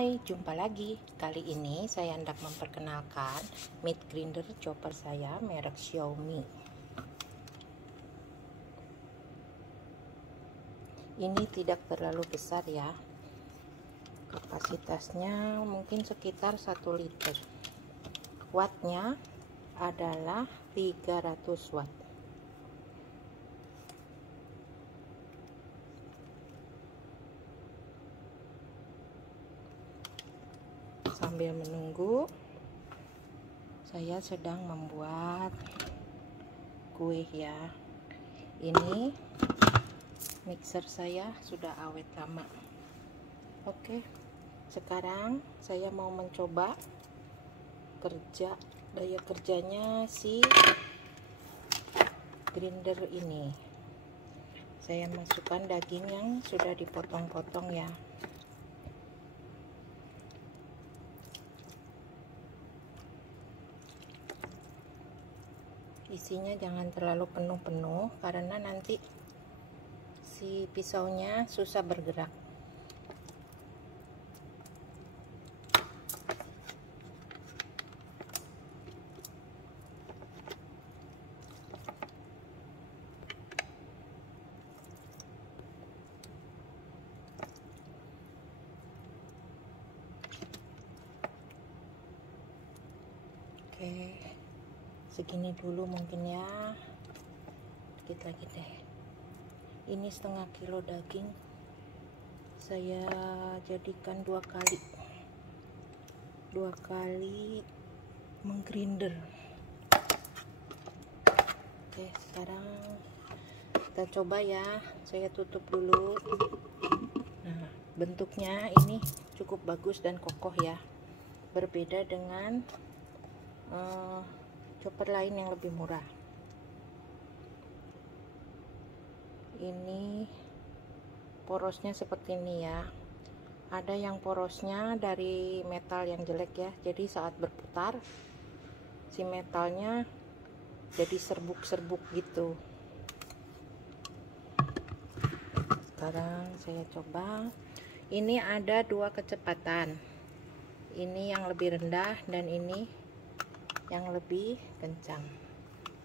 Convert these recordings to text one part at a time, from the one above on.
Hai, jumpa lagi. Kali ini saya hendak memperkenalkan meat grinder chopper saya merek Xiaomi. Ini tidak terlalu besar ya. Kapasitasnya mungkin sekitar 1 liter. Wattnya adalah 300 watt. Sambil menunggu, saya sedang membuat kue ya. Ini mixer saya sudah awet lama. Oke, sekarang saya mau mencoba daya kerjanya si grinder ini. Saya masukkan daging yang sudah dipotong-potong ya. Isinya jangan terlalu penuh-penuh karena nanti si pisaunya susah bergerak. Oke, segini dulu mungkin ya, dikit lagi deh. Ini setengah kilo daging saya jadikan dua kali menggrinder. Oke, sekarang kita coba ya. Saya tutup dulu. Nah, bentuknya ini cukup bagus dan kokoh ya, berbeda dengan chopper lain yang lebih murah. Ini porosnya seperti ini ya. Ada yang porosnya dari metal yang jelek ya, jadi saat berputar si metalnya jadi serbuk-serbuk gitu. Sekarang saya coba. Ini ada dua kecepatan, ini yang lebih rendah dan ini yang lebih kencang.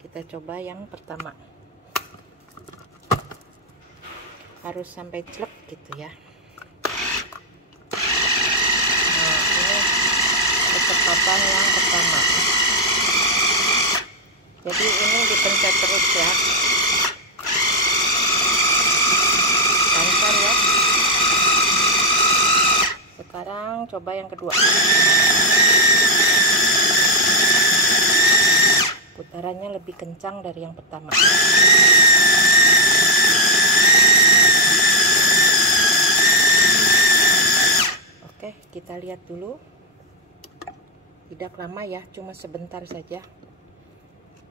Kita coba yang pertama, harus sampai celek gitu ya. Nah, ini kecepatan yang pertama, jadi ini dipencet terus ya, lancar ya. Sekarang coba yang kedua, putarannya lebih kencang dari yang pertama. Oke, kita lihat dulu. Tidak lama ya, cuma sebentar saja.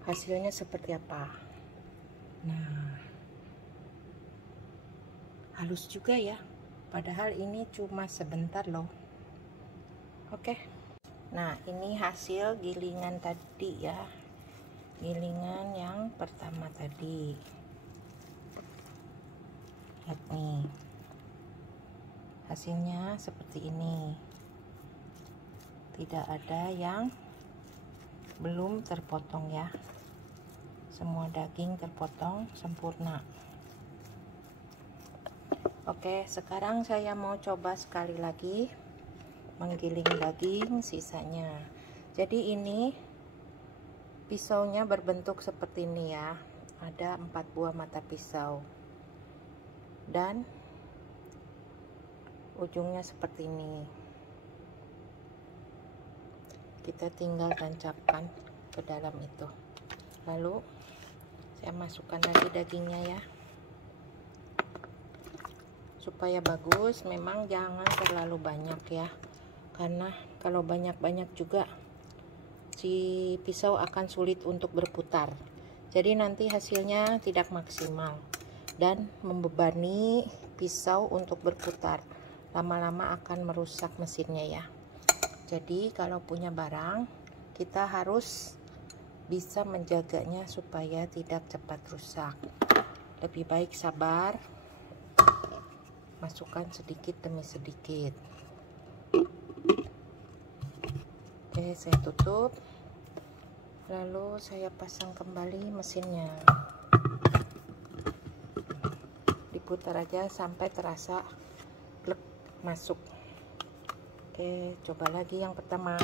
Hasilnya seperti apa? Nah, halus juga ya, padahal ini cuma sebentar loh. Oke, nah ini hasil gilingan tadi ya, gilingan yang pertama tadi. Lihat nih, hasilnya seperti ini. Tidak ada yang belum terpotong ya, semua daging terpotong sempurna. Oke, sekarang saya mau coba sekali lagi menggiling daging sisanya. Jadi ini pisaunya berbentuk seperti ini ya, ada 4 buah mata pisau dan ujungnya seperti ini. Kita tinggal tancapkan ke dalam itu, lalu saya masukkan lagi dagingnya ya, supaya bagus. Memang jangan terlalu banyak ya, karena kalau banyak-banyak juga si pisau akan sulit untuk berputar, jadi nanti hasilnya tidak maksimal dan membebani pisau untuk berputar. Lama-lama akan merusak mesinnya ya. Jadi kalau punya barang, kita harus bisa menjaganya supaya tidak cepat rusak. Lebih baik sabar, masukkan sedikit demi sedikit. Oke, saya tutup, lalu saya pasang kembali mesinnya. Diputar aja sampai terasa glek masuk. Oke, coba lagi yang pertama.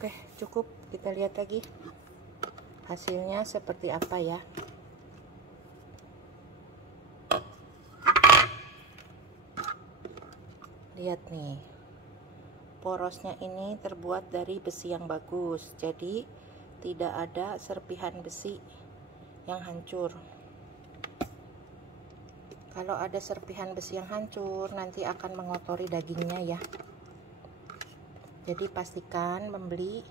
Oke, cukup. Kita lihat lagi hasilnya seperti apa ya. Lihat nih, porosnya ini terbuat dari besi yang bagus, jadi tidak ada serpihan besi yang hancur. Kalau ada serpihan besi yang hancur, nanti akan mengotori dagingnya ya. Jadi pastikan membeli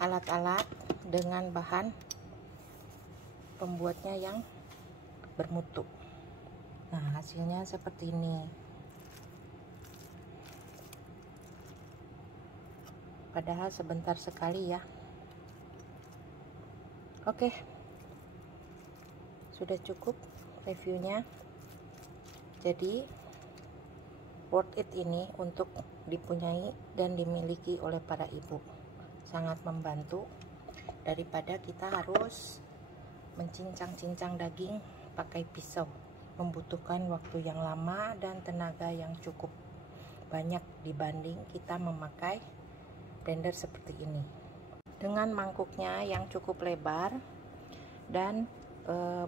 alat-alat dengan bahan pembuatnya yang bermutu. Nah, hasilnya seperti ini. Padahal sebentar sekali ya. Oke, sudah cukup reviewnya. Jadi worth it ini untuk dipunyai dan dimiliki oleh para ibu. Sangat membantu daripada kita harus mencincang-cincang daging pakai pisau, membutuhkan waktu yang lama dan tenaga yang cukup banyak dibanding kita memakai blender seperti ini. Dengan mangkuknya yang cukup lebar dan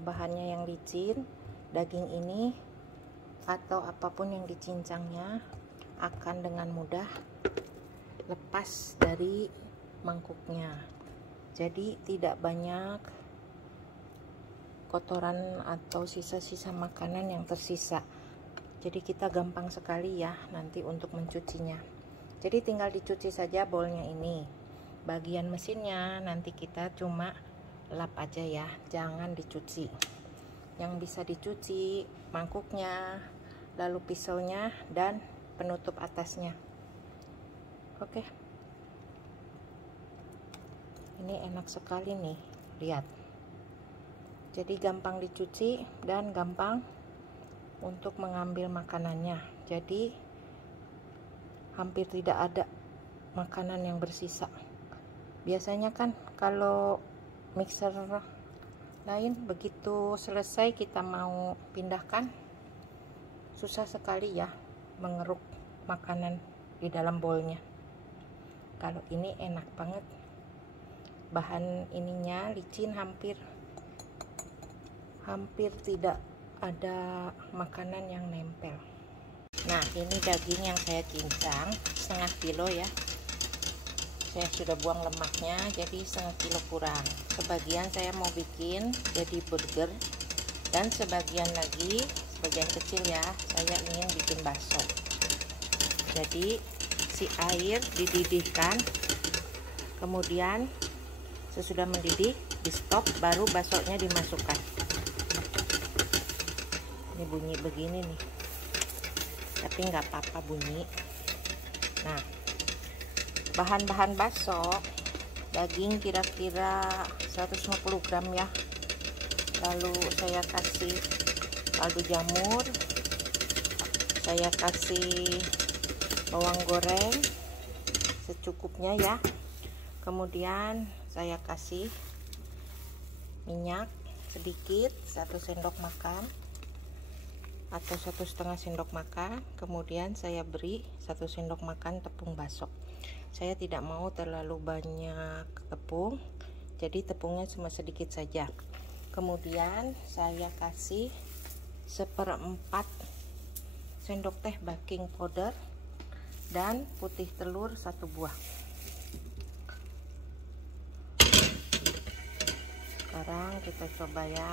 bahannya yang licin, daging ini atau apapun yang dicincangnya akan dengan mudah lepas dari mangkuknya. Jadi tidak banyak kotoran atau sisa-sisa makanan yang tersisa. Jadi kita gampang sekali ya nanti untuk mencucinya. Jadi tinggal dicuci saja bowlnya ini. Bagian mesinnya nanti kita cuma lap aja ya, jangan dicuci. Yang bisa dicuci mangkuknya, lalu pisaunya dan penutup atasnya. Oke. Ini enak sekali nih, lihat. Jadi gampang dicuci dan gampang untuk mengambil makanannya. Jadi hampir tidak ada makanan yang bersisa. Biasanya kan kalau mixer lain begitu selesai kita mau pindahkan, susah sekali ya mengeruk makanan di dalam bowlnya. Kalau ini enak banget, bahan ininya licin, hampir tidak ada makanan yang nempel. Nah, ini daging yang saya cincang setengah kilo ya. Saya sudah buang lemaknya, jadi setengah kilo kurang. Sebagian saya mau bikin jadi burger, dan sebagian lagi, sebagian kecil ya, saya ingin bikin bakso. Jadi si air dididihkan, kemudian sesudah mendidih di stop, baru baksonya dimasukkan. Ini bunyi begini nih, tapi nggak apa-apa bunyi. Nah, bahan-bahan bakso, daging kira-kira 150 gram ya. Lalu saya kasih kaldu jamur, saya kasih bawang goreng secukupnya ya. Kemudian saya kasih minyak sedikit, 1 sendok makan atau 1,5 sendok makan. Kemudian saya beri 1 sendok makan tepung bakso. Saya tidak mau terlalu banyak tepung, jadi tepungnya cuma sedikit saja. Kemudian saya kasih 1/4 sendok teh baking powder dan putih telur 1 buah. Sekarang kita coba ya,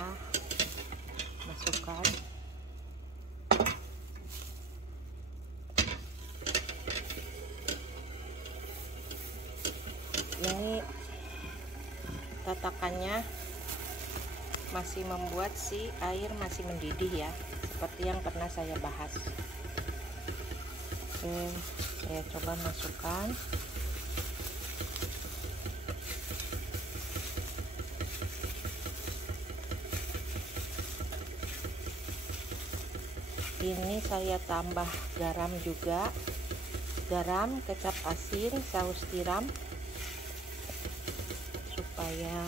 masukkan. Ini tatakannya masih membuat si air masih mendidih ya, seperti yang pernah saya bahas. Saya coba masukkan. Ini saya tambah garam juga, garam, kecap asin, saus tiram, supaya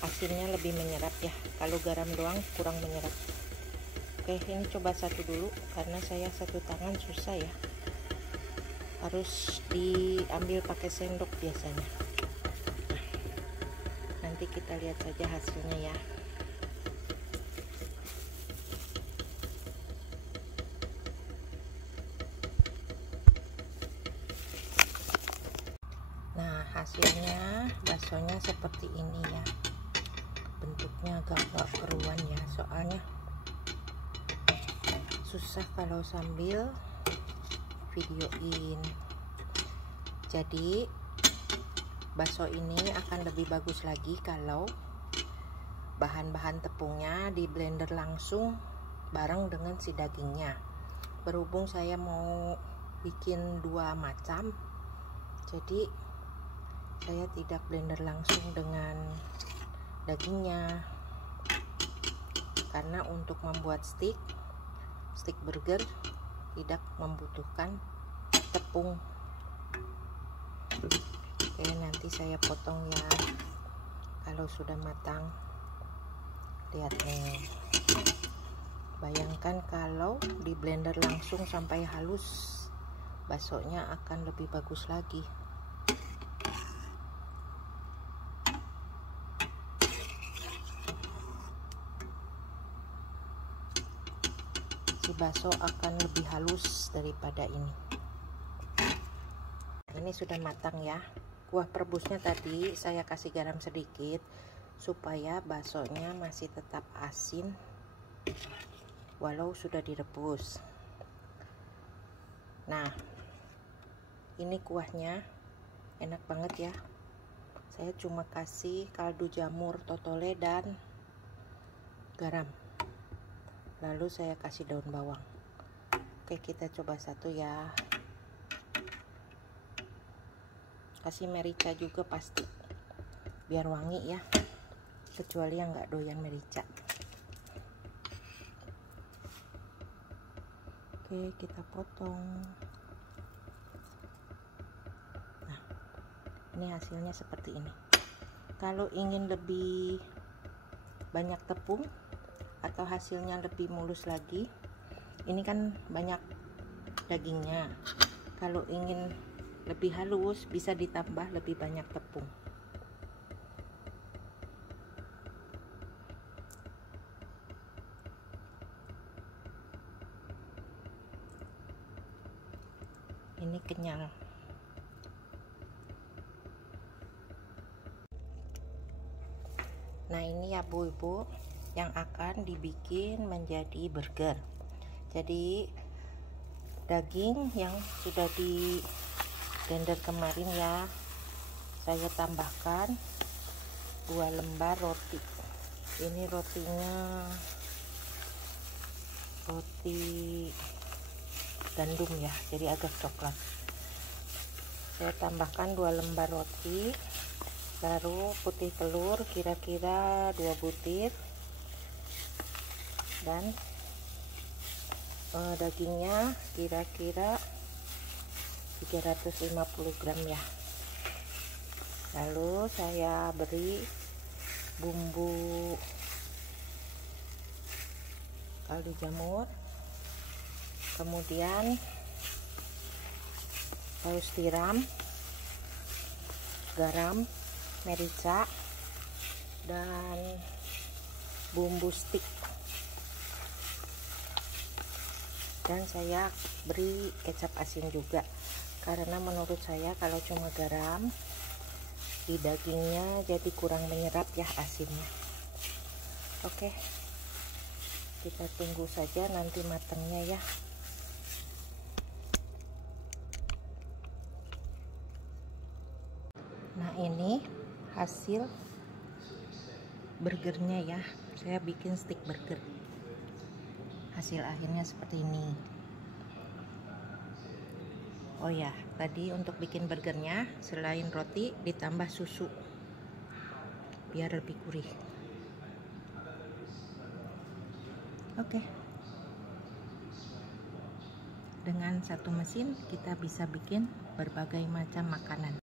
asinnya lebih menyerap ya. Kalau garam doang kurang menyerap. Oke, ini coba satu dulu karena saya satu tangan susah ya, harus diambil pakai sendok biasanya. Nanti kita lihat saja hasilnya ya. Nah, hasilnya baksonya seperti ini ya. Bentuknya agak keruan ya, soalnya susah kalau sambil videoin. Jadi bakso ini akan lebih bagus lagi kalau bahan-bahan tepungnya di blender langsung bareng dengan si dagingnya. Berhubung saya mau bikin dua macam, jadi saya tidak blender langsung dengan dagingnya, karena untuk membuat stick burger tidak membutuhkan tepung. Oke, nanti saya potong ya kalau sudah matang. Lihat nih, bayangkan kalau di blender langsung sampai halus, baksonya akan lebih bagus lagi. Si bakso akan lebih halus daripada ini. Ini sudah matang ya. Kuah perebusnya tadi saya kasih garam sedikit supaya baksonya masih tetap asin walau sudah direbus. Nah, ini kuahnya enak banget ya. Saya cuma kasih kaldu jamur totole dan garam, lalu saya kasih daun bawang. Oke, kita coba satu ya. Kasih merica juga pasti biar wangi ya, kecuali yang nggak doyan merica. Oke, kita potong. Nah, ini hasilnya seperti ini. Kalau ingin lebih banyak tepung atau hasilnya lebih mulus lagi, ini kan banyak dagingnya. Kalau ingin lebih halus bisa ditambah lebih banyak tepung. Ini kenyal. Nah, ini ya bu-ibu yang akan dibikin menjadi burger. Jadi daging yang sudah di blender kemarin ya, saya tambahkan 2 lembar roti. Ini rotinya roti gandum ya, jadi agak coklat. Saya tambahkan 2 lembar roti, lalu putih telur kira-kira 2 butir, dan dagingnya kira-kira 350 gram ya. Lalu saya beri bumbu kaldu jamur, kemudian saus tiram, garam, merica, dan bumbu stik. Dan saya beri kecap asin juga, karena menurut saya kalau cuma garam di dagingnya jadi kurang menyerap ya asinnya. Oke, kita tunggu saja nanti matangnya ya. Nah, ini hasil burgernya ya. Saya bikin stick burger. Hasil akhirnya seperti ini. Oh ya, tadi untuk bikin burgernya selain roti ditambah susu biar lebih gurih. Oke. Dengan satu mesin kita bisa bikin berbagai macam makanan.